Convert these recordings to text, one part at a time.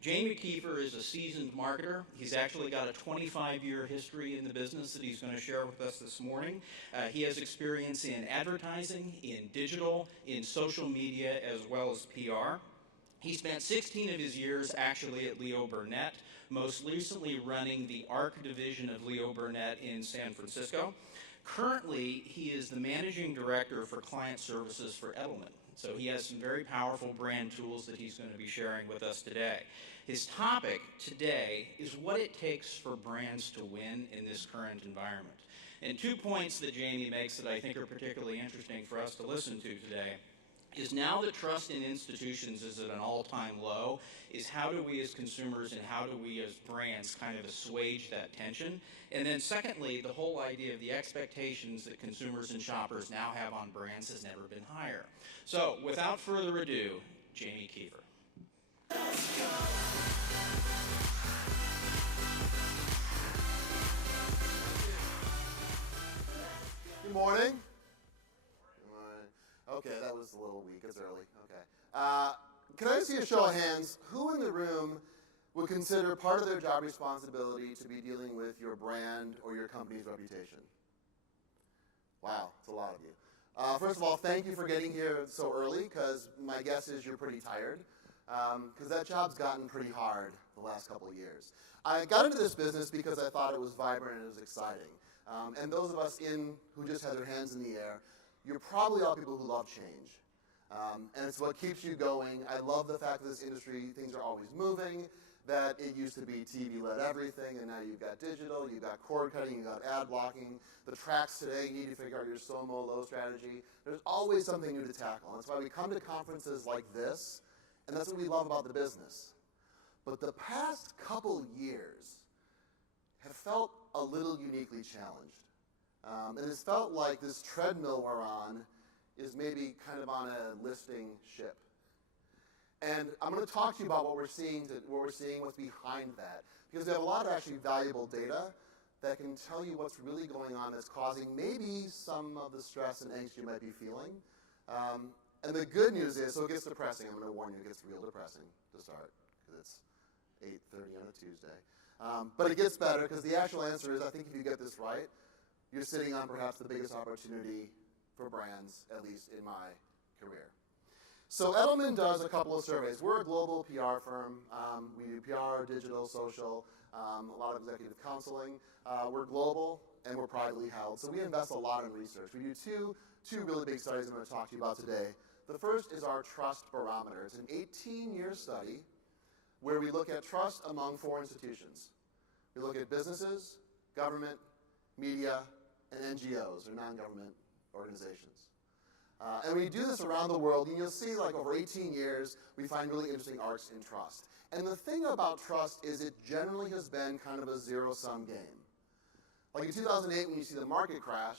Jamie Kieffer is a seasoned marketer. He's actually got a 25-year history in the business that he's going to share with us this morning. He has experience in advertising, in digital, in social media, as well as PR. He spent 16 of his years actually at Leo Burnett, most recently running the ARC division of Leo Burnett in San Francisco. Currently, he is the managing director for client services for Edelman. So he has some very powerful brand tools that he's going to be sharing with us today. His topic today is what it takes for brands to win in this current environment. And 2 points that Jamie makes that I think are particularly interesting for us to listen to today is now that trust in institutions is at an all-time low, is how do we as consumers and how do we as brands kind of assuage that tension? And then secondly, the whole idea of the expectations that consumers and shoppers now have on brands has never been higher. So without further ado, Jamie Kieffer. Good morning. Okay, that was a little weak. It's early. Okay. Can I see a show of hands? Who in the room would consider part of their job responsibility to be dealing with your brand or your company's reputation? Wow, it's a lot of you. First of all, thank you for getting here so early, because my guess is you're pretty tired, because that job's gotten pretty hard the last couple of years. I got into this business because I thought it was vibrant and it was exciting. And those of us who just had their hands in the air, you're probably all people who love change. And it's what keeps you going. I love the fact that this industry, things are always moving, that it used to be TV-led everything, and now you've got digital, you've got cord cutting, you've got ad blocking. The tracks today, you need to figure out your SOMO low strategy. There's always something new to tackle. And that's why we come to conferences like this, and that's what we love about the business. But the past couple years have felt a little uniquely challenged. And it's felt like this treadmill we're on is maybe kind of on a listing ship. And I'm going to talk to you about what we're seeing, what's behind that. Because we have a lot of actually valuable data that can tell you what's really going on that's causing maybe some of the stress and angst you might be feeling. And the good news is, so it gets depressing. I'm going to warn you, it gets real depressing to start, because it's 8:30 on a Tuesday. But it gets better, because the actual answer is, I think if you get this right, you're sitting on perhaps the biggest opportunity for brands, at least in my career. So Edelman does a couple of surveys. We're a global PR firm. We do PR, digital, social, a lot of executive counseling. We're global, and we're privately held. So we invest a lot in research. We do two really big studies I'm going to talk to you about today. The first is our Trust Barometer. It's an 18-year study where we look at trust among 4 institutions. We look at businesses, government, media, and NGOs, or non-government organizations. And we do this around the world, and you'll see, like, over 18 years, we find really interesting arcs in trust. And the thing about trust is it generally has been kind of a zero-sum game. Like in 2008, when you see the market crash,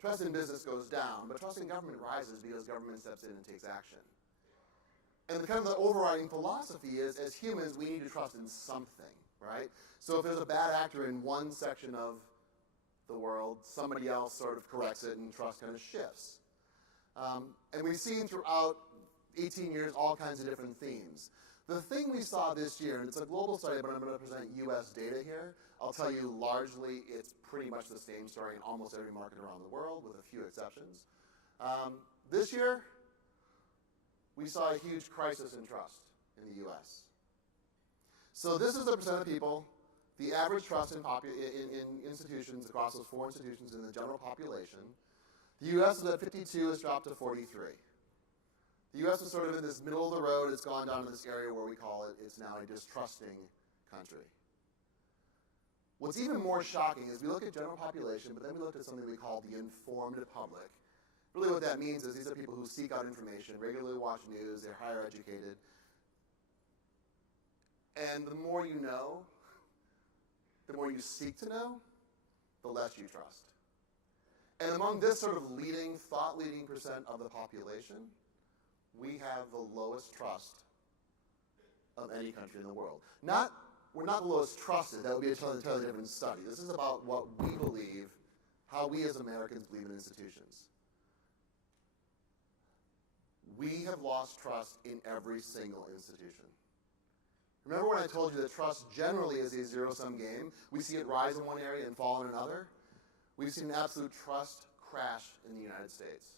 trust in business goes down, but trust in government rises because government steps in and takes action. And the overriding philosophy is, as humans, we need to trust in something, right? So if there's a bad actor in one section of the world, somebody else sort of corrects it and trust kind of shifts. And we've seen throughout 18 years all kinds of different themes. The thing we saw this year, and it's a global study, but I'm going to present US data here. I'll tell you largely it's pretty much the same story in almost every market around the world, with a few exceptions. This year, we saw a huge crisis in trust in the US. So this is the percent of people. The average trust in institutions across those 4 institutions in the general population. The U.S. is at 52, it's dropped to 43. The U.S. is sort of in this middle of the road. It's gone down to this area where we call it's now a distrusting country. What's even more shocking is we look at general population, but then we look at something we call the informed public. Really what that means is these are people who seek out information, regularly watch news, they're higher educated. And the more you know, the more you seek to know, the less you trust. And among this sort of thought-leading percent of the population, we have the lowest trust of any country in the world. We're not the lowest trusted. That would be a totally different study. This is about what we believe, how we as Americans believe in institutions. We have lost trust in every single institution. Remember when I told you that trust generally is a zero-sum game? We see it rise in one area and fall in another. We've seen an absolute trust crash in the United States.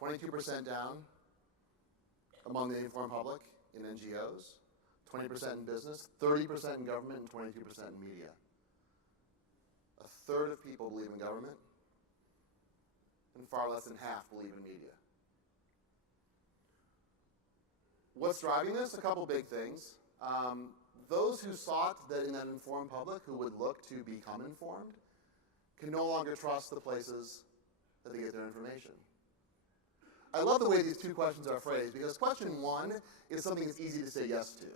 22% down among the informed public in NGOs, 20% in business, 30% in government, and 22% in media. A third of people believe in government, and far less than half believe in media. What's driving this? A couple big things. Those who sought that in that informed public, who would look to become informed, can no longer trust the places that they get their information. I love the way these two questions are phrased, because question one is something that's easy to say yes to,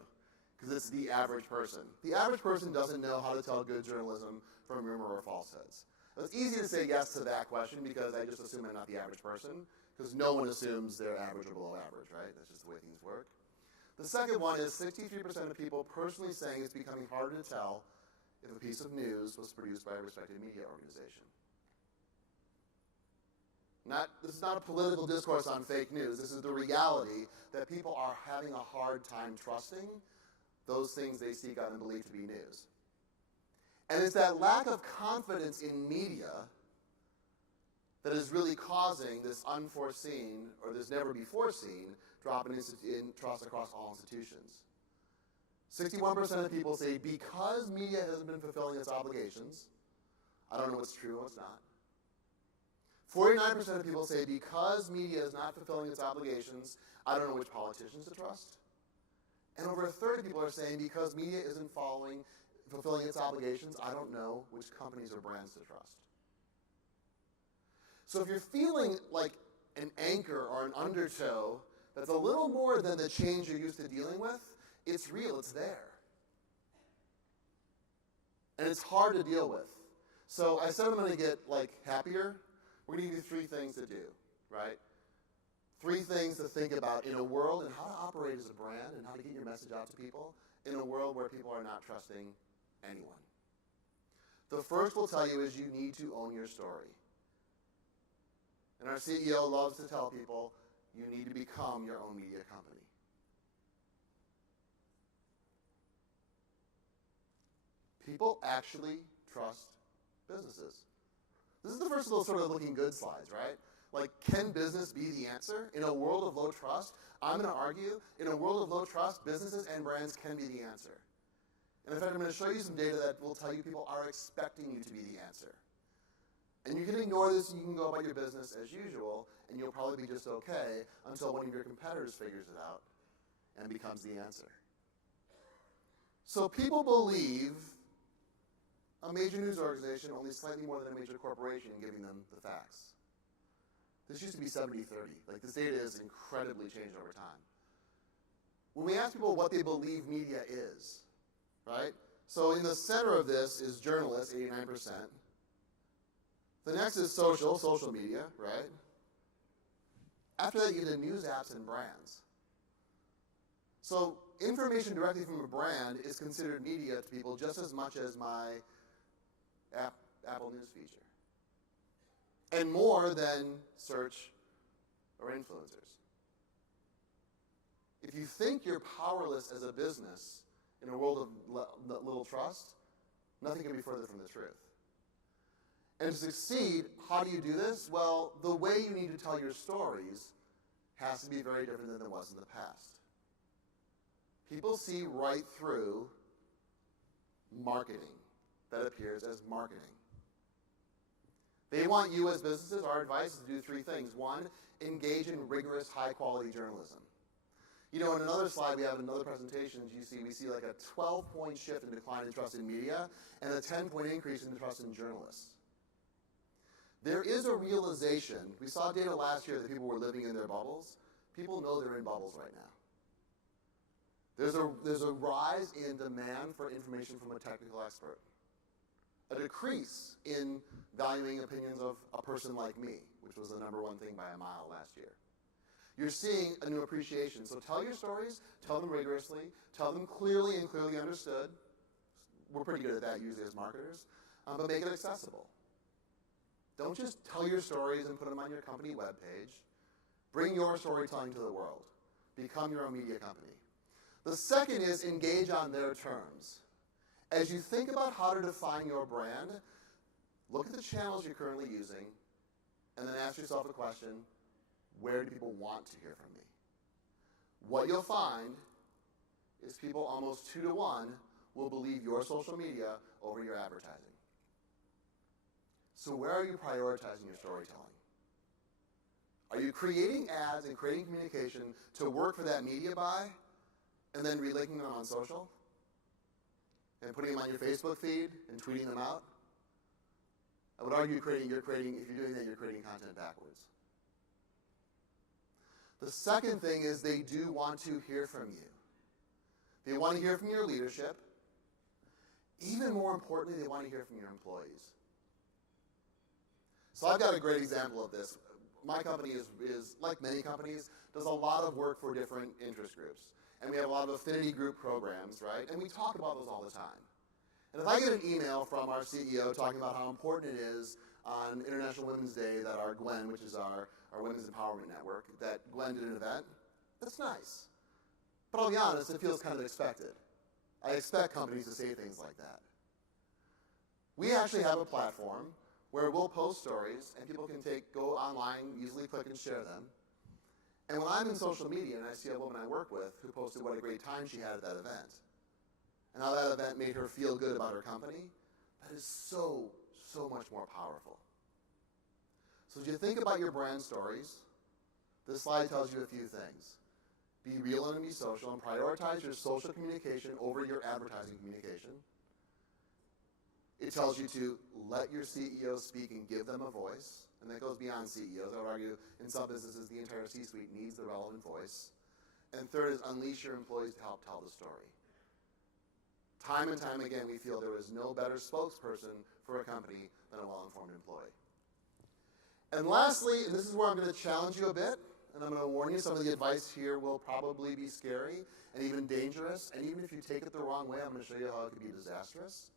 because it's the average person. The average person doesn't know how to tell good journalism from rumor or falsehoods. It's easy to say yes to that question because I just assume I'm not the average person, because no one assumes they're average or below average, right? That's just the way things work. The second one is 63% of people personally saying it's becoming harder to tell if a piece of news was produced by a respected media organization. This is not a political discourse on fake news. This is the reality that people are having a hard time trusting those things they seek out and believe to be news. And it's that lack of confidence in media that is really causing this unforeseen, or this never-before-seen, drop in trust across all institutions. 61% of people say because media hasn't been fulfilling its obligations, I don't know what's true and what's not. 49% of people say because media is not fulfilling its obligations, I don't know which politicians to trust. And over a third of people are saying because media isn't fulfilling its obligations, I don't know which companies or brands to trust. So if you're feeling like an anchor or an undertow that's a little more than the change you're used to dealing with, it's real, it's there. And it's hard to deal with. So I said I'm going to get happier. We're going to give you 3 things to do, right? 3 things to think about in a world, and how to operate as a brand and how to get your message out to people in a world where people are not trusting anyone. The first we'll tell you is you need to own your story. And our CEO loves to tell people, you need to become your own media company. People actually trust businesses. This is the first little sort of looking good slides, right? Like, can business be the answer? In a world of low trust, I'm going to argue, in a world of low trust, businesses and brands can be the answer. And in fact, I'm going to show you some data that will tell you people are expecting you to be the answer. And you can ignore this and you can go about your business as usual, and you'll probably be just okay until one of your competitors figures it out and becomes the answer. So people believe a major news organization only slightly more than a major corporation in giving them the facts. This used to be 70-30. Like, this data has incredibly changed over time. When we ask people what they believe media is, right? So in the center of this is journalists, 89%. The next is social media, right? After that, you get the news apps and brands. So information directly from a brand is considered media to people just as much as my Apple News feature. And more than search or influencers. If you think you're powerless as a business in a world of little trust, nothing can be further from the truth. And to succeed, how do you do this? Well, the way you need to tell your stories has to be very different than it was in the past. People see right through marketing that appears as marketing. They want you as businesses, our advice is to do 3 things. 1, engage in rigorous, high-quality journalism. You know, in another slide, we have another presentation, as you see, we see like a 12-point shift in decline in trust in media and a 10-point increase in trust in journalists. There is a realization, we saw data last year that people were living in their bubbles. People know they're in bubbles right now. There's a rise in demand for information from a technical expert. A decrease in valuing opinions of a person like me, which was the #1 thing by a mile last year. You're seeing a new appreciation. So tell your stories, tell them rigorously, tell them clearly and clearly understood. We're pretty good at that usually as marketers, but make it accessible. Don't just tell your stories and put them on your company webpage. Bring your storytelling to the world. Become your own media company. The second is engage on their terms. As you think about how to define your brand, look at the channels you're currently using, and then ask yourself a question, where do people want to hear from me? What you'll find is people almost 2 to 1 will believe your social media over your advertising. So where are you prioritizing your storytelling? Are you creating ads and creating communication to work for that media buy and then relinking them on social? And putting them on your Facebook feed and tweeting them out? I would argue if you're doing that, you're creating content backwards. The second thing is they do want to hear from you. They want to hear from your leadership. Even more importantly, they want to hear from your employees. So I've got a great example of this. My company is like many companies, does a lot of work for different interest groups. And we have a lot of affinity group programs, right? And we talk about those all the time. And if I get an email from our CEO talking about how important it is on International Women's Day that our Gwen, which is our Women's Empowerment Network, that Gwen did an event, that's nice. But I'll be honest, it feels kind of expected. I expect companies to say things like that. We actually have a platform where we'll post stories and people can go online, easily click and share them. And when I'm in social media and I see a woman I work with who posted what a great time she had at that event, and how that event made her feel good about her company, that is so, so much more powerful. So as you think about your brand stories, this slide tells you a few things. Be real and be social, and prioritize your social communication over your advertising communication. It tells you to let your CEO speak and give them a voice. And that goes beyond CEOs. I would argue in some businesses the entire C-suite needs the relevant voice. And third is unleash your employees to help tell the story. Time and time again, we feel there is no better spokesperson for a company than a well-informed employee. And lastly, and this is where I'm going to challenge you a bit, and I'm going to warn you, some of the advice here will probably be scary and even dangerous. And even if you take it the wrong way, I'm going to show you how it could be disastrous.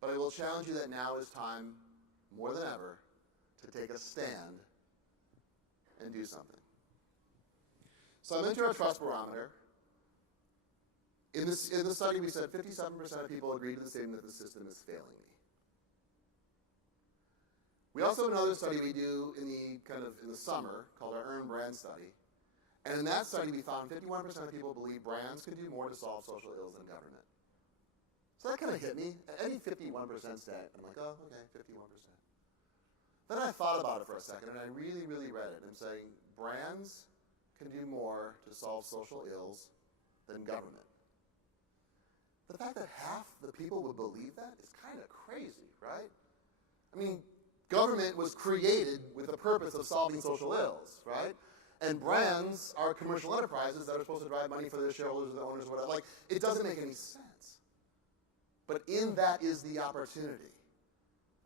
But I will challenge you that now is time, more than ever, to take a stand and do something. So I mentioned our trust barometer. In the study, we said 57% of people agreed to the statement that the system is failing me. We also have another study we do in the summer called our Earn Brand Study. And in that study, we found 51% of people believe brands can do more to solve social ills than government. So that kind of hit me. Any 51% stat, I'm like, oh, okay, 51%. Then I thought about it for a second, and I really, really read it. I'm saying brands can do more to solve social ills than government. The fact that half the people would believe that is kind of crazy, right? I mean, government was created with the purpose of solving social ills, right? And brands are commercial enterprises that are supposed to drive money for their shareholders or the owners or whatever. Like, it doesn't make any sense. But in that is the opportunity.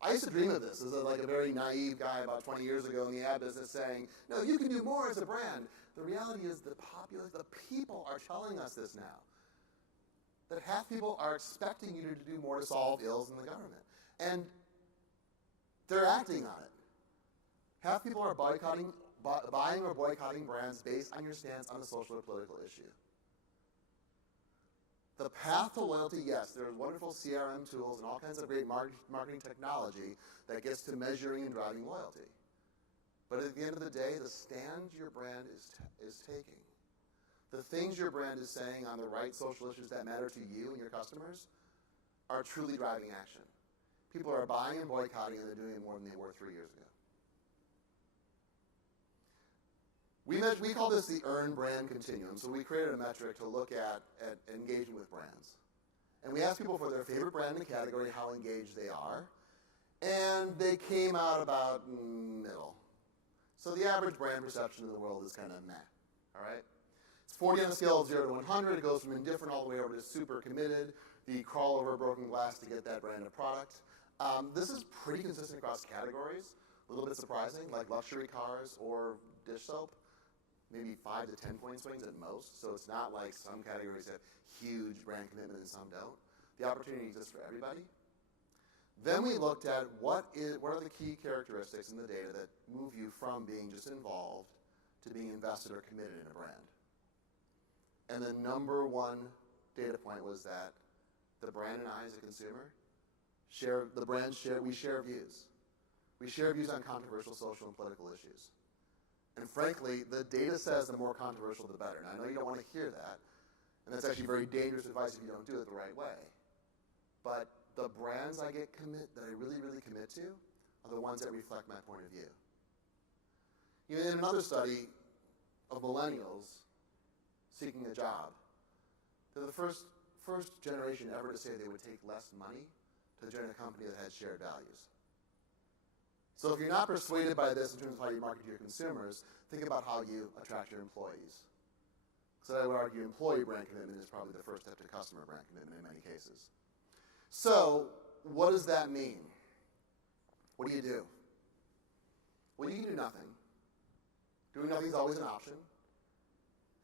I used to dream of this as a very naive guy about 20 years ago in the ad business saying, no, you can do more as a brand. The reality is the people are telling us this now. That half people are expecting you to do more to solve ills than the government. And they're acting on it. Half people are buying or boycotting brands based on your stance on a social or political issue. The path to loyalty, yes, there are wonderful CRM tools and all kinds of great marketing technology that gets to measuring and driving loyalty. But at the end of the day, the stand your brand is taking, the things your brand is saying on the right social issues that matter to you and your customers are truly driving action. People are buying and boycotting, and they're doing it more than they were 3 years ago. We call this the Earn Brand Continuum. So we created a metric to look at engagement with brands. And we asked people for their favorite brand in the category, how engaged they are. And they came out about middle. So the average brand perception in the world is kind of meh, all right? It's 40 on a scale of 0 to 100. It goes from indifferent all the way over to super committed, the crawl over broken glass to get that brand of product. This is pretty consistent across categories. A little bit surprising, like luxury cars or dish soap. Maybe 5 to 10 point swings at most. So it's not like some categories have huge brand commitment and some don't. The opportunity exists for everybody. Then we looked at what are the key characteristics in the data that move you from being just involved to being invested or committed in a brand. And the number one data point was that the brand and I as a consumer we share views. We share views on controversial social and political issues. And frankly, the data says the more controversial, the better. And I know you don't want to hear that. And that's actually very dangerous advice if you don't do it the right way. But the brands that I really, really commit to are the ones that reflect my point of view. You know, in another study of millennials seeking a job, they're the first generation ever to say they would take less money to join a company that has shared values. So if you're not persuaded by this in terms of how you market to your consumers, think about how you attract your employees. So I would argue employee brand commitment is probably the first step to customer brand commitment in many cases. So what does that mean? What do you do? Well, you can do nothing. Doing nothing is always an option.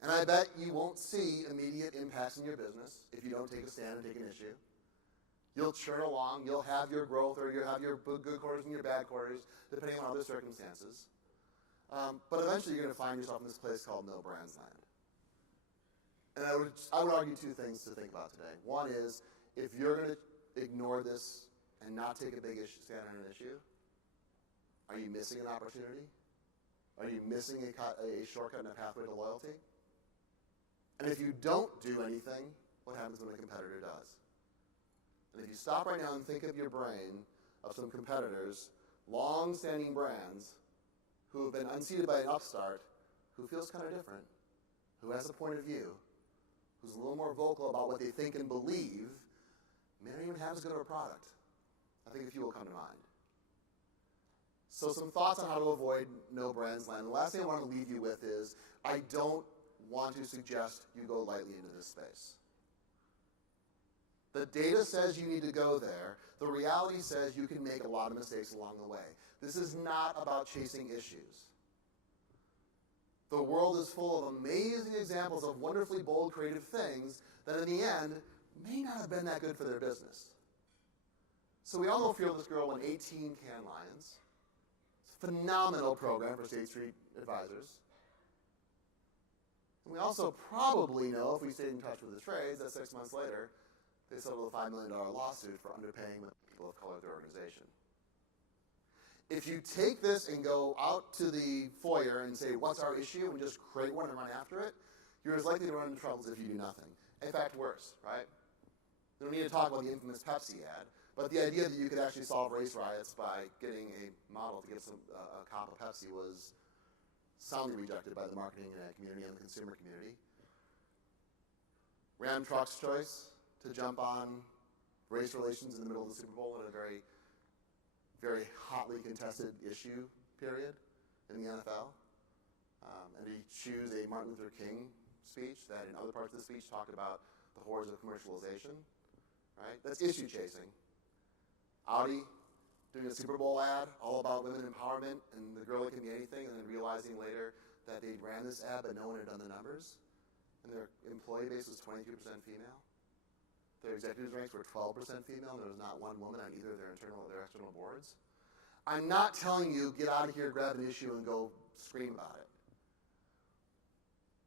And I bet you won't see immediate impacts in your business if you don't take a stand and take an issue. You'll churn along, you'll have your growth, or you'll have your good quarters and your bad quarters, depending on other circumstances. But eventually you're going to find yourself in this place called no brands land. And I would argue two things to think about today. One is, if you're going to ignore this and not take a big stand on an issue, are you missing an opportunity? Are you missing a shortcut and a pathway to loyalty? And if you don't do anything, what happens when a competitor does? And if you stop right now and think of your brain of some competitors, long-standing brands, who have been unseated by an upstart, who feels kind of different, who has a point of view, who's a little more vocal about what they think and believe, may not even have as good of a product. I think a few will come to mind. So some thoughts on how to avoid no brands land. The last thing I want to leave you with is, I don't want to suggest you go lightly into this space. The data says you need to go there. The reality says you can make a lot of mistakes along the way. This is not about chasing issues. The world is full of amazing examples of wonderfully bold, creative things that in the end may not have been that good for their business. So we all know Fearless Girl won 18 Cannes Lions. It's a phenomenal program for State Street advisors. And we also probably know, if we stayed in touch with the trades, that 6 months later, they settled a $5 million lawsuit for underpaying the people of color of their organization. If you take this and go out to the foyer and say, what's our issue, and just create one and run after it, you're as likely to run into troubles if you do nothing. In fact, worse, right? We don't need to talk about the infamous Pepsi ad, but the idea that you could actually solve race riots by getting a model to give a cop of Pepsi was soundly rejected by the marketing community and the consumer community. Ram Truck's choice to jump on race relations in the middle of the Super Bowl in a very, very hotly contested issue period in the NFL. And to choose a Martin Luther King speech that in other parts of the speech talked about the horrors of commercialization, right? That's issue chasing. Audi doing a Super Bowl ad all about women empowerment and the girl that can be anything, and then realizing later that they ran this ad but no one had done the numbers, and their employee base was 22% female. Their executive ranks were 12% female, and there was not one woman on either their internal or their external boards. I'm not telling you, get out of here, grab an issue, and go scream about it.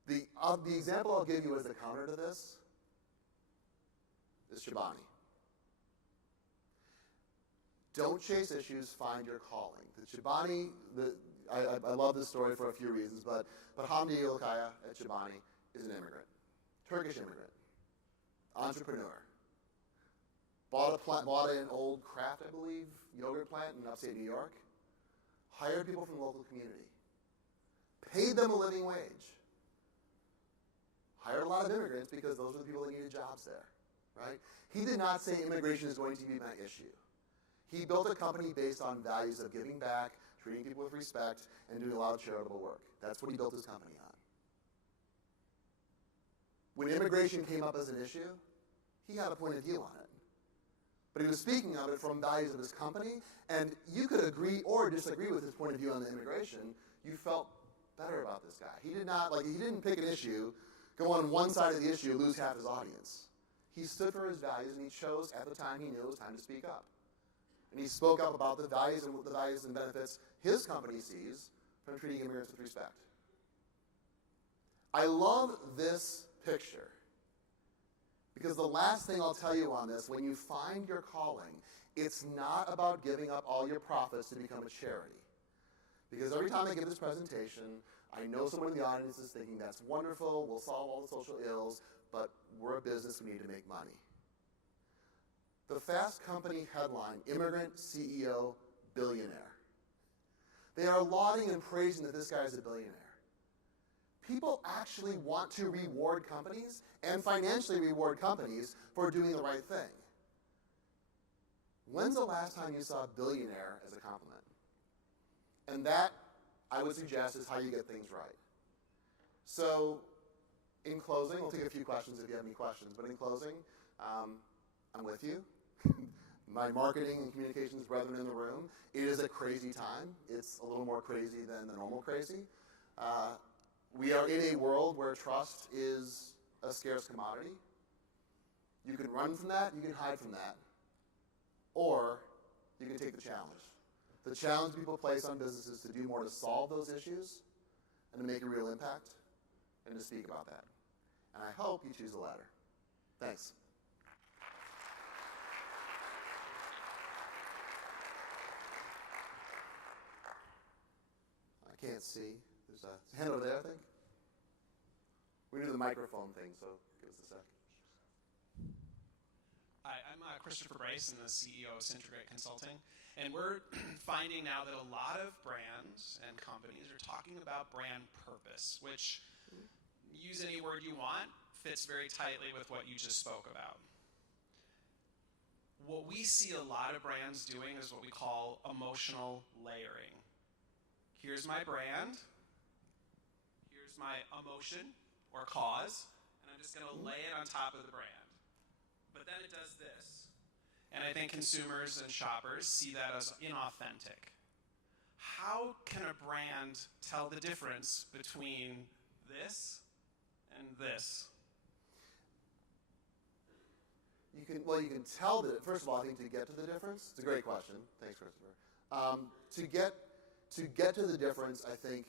The example I'll give you as the counter to this is Chobani. Don't chase issues, find your calling. The Chobani, I love this story for a few reasons, but Hamdi Ilkaya at Chobani is an immigrant, Turkish immigrant. Entrepreneur. Bought an old Kraft, I believe, yogurt plant in upstate New York. Hired people from the local community. Paid them a living wage. Hired a lot of immigrants because those were the people that needed jobs there, right? He did not say immigration is going to be my issue. He built a company based on values of giving back, treating people with respect, and doing a lot of charitable work. That's what he built his company on. When immigration came up as an issue, he had a point of view on it. But he was speaking of it from values of his company, and you could agree or disagree with his point of view on the immigration. You felt better about this guy. He didn't pick an issue, go on one side of the issue, lose half his audience. He stood for his values, and he chose at the time he knew it was time to speak up. And he spoke up about the values and benefits his company sees from treating immigrants with respect. I love this picture. Because the last thing I'll tell you on this, when you find your calling, it's not about giving up all your profits to become a charity. Because every time I give this presentation, I know someone in the audience is thinking, that's wonderful, we'll solve all the social ills, but we're a business, we need to make money. The Fast Company headline, immigrant CEO, billionaire. They are lauding and praising that this guy is a billionaire. People actually want to reward companies and financially reward companies for doing the right thing. When's the last time you saw billionaire as a compliment? And that, I would suggest, is how you get things right. So, in closing, we'll take a few questions if you have any questions, but in closing, I'm with you. My marketing and communications brethren in the room, it is a crazy time. It's a little more crazy than the normal crazy. We are in a world where trust is a scarce commodity. You can run from that, you can hide from that, or you can take the challenge. The challenge people place on businesses to do more to solve those issues and to make a real impact and to speak about that. And I hope you choose the latter. Thanks. I can't see. There's a hand over there, I think. We do the microphone thing, so give us a sec. Hi, I'm Christopher Bryce, I'm the CEO of Centrigate Consulting, and we're finding now that a lot of brands and companies are talking about brand purpose, which, use any word you want, fits very tightly with what you just spoke about. What we see a lot of brands doing is what we call emotional layering. Here's my brand, here's my emotion or cause, and I'm just going to lay it on top of the brand. But then it does this. And I think consumers and shoppers see that as inauthentic. How can a brand tell the difference between this and this? You can tell that. First of all, I think to get to the difference, it's a great question. Thanks, Christopher. To get to the difference, I think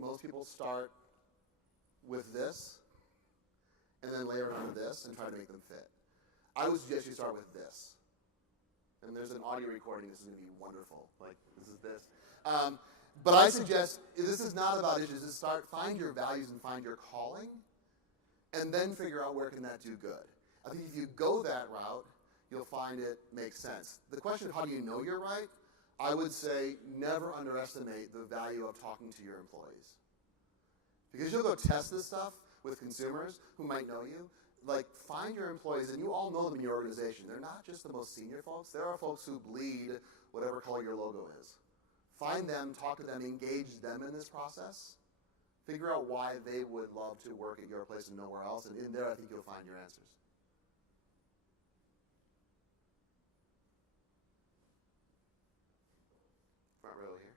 most people start with this, and then layer it onto this, and try to make them fit. I would suggest you start with this. And there's an audio recording. This is going to be wonderful. Like, this is this. But I suggest this is not about issues. Just find your values and find your calling, and then figure out where can that do good. I think if you go that route, you'll find it makes sense. The question of how do you know you're right, I would say never underestimate the value of talking to your employees. Because you'll go test this stuff with consumers who might know you. Like, find your employees, and you all know them in your organization. They're not just the most senior folks. There are folks who bleed whatever color your logo is. Find them, talk to them, engage them in this process. Figure out why they would love to work at your place and nowhere else, and in there I think you'll find your answers. Front row here.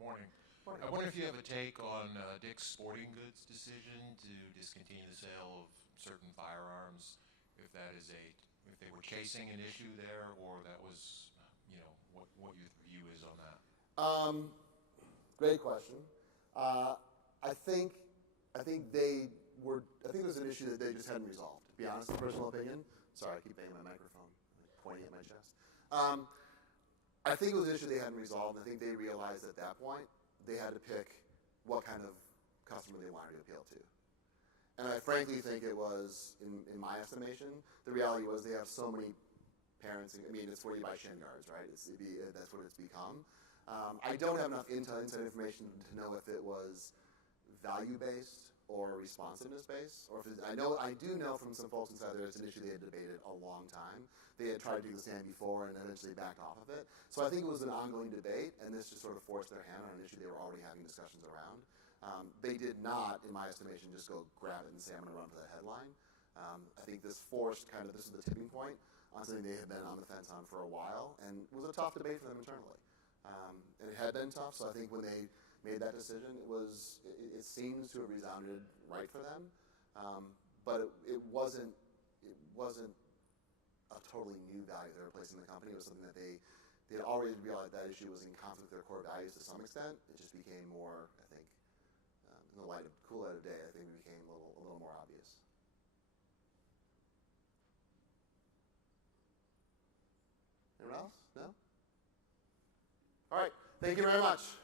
Morning. I wonder if you have a take on Dick's Sporting Goods decision to discontinue the sale of certain firearms, if they were chasing an issue there, or that was, what your view is on that. Great question. I think it was an issue that they just hadn't resolved. To be honest, in personal opinion. Sorry, I keep banging my microphone, pointing at my chest. I think it was an issue they hadn't resolved, and I think they realized at that point they had to pick what kind of customer they wanted to appeal to. And I frankly think it was, in my estimation, the reality was they have so many parents. I mean, it's where you buy shin guards, right? That's what it's become. I don't have enough inside information to know if it was value-based or responsiveness-based, or if I do know from some folks inside there it's an issue they had debated a long time. They had tried to do the stand before and eventually backed off of it. So I think it was an ongoing debate, and this just sort of forced their hand on an issue they were already having discussions around. They did not, in my estimation, just go grab it and say, I'm going to run for that headline. I think this forced this is the tipping point on something they had been on the fence on for a while, and it was a tough debate for them internally. And it had been tough, so I think when they made that decision, it seems to have resounded right for them, but it wasn't a totally new value they were placing in the company. It was something that they they had already realized that issue was in conflict with their core values to some extent. It just became more, I think, in the cool light of day, I think it became a little more obvious. Anyone else? No? All right. Thank you very much.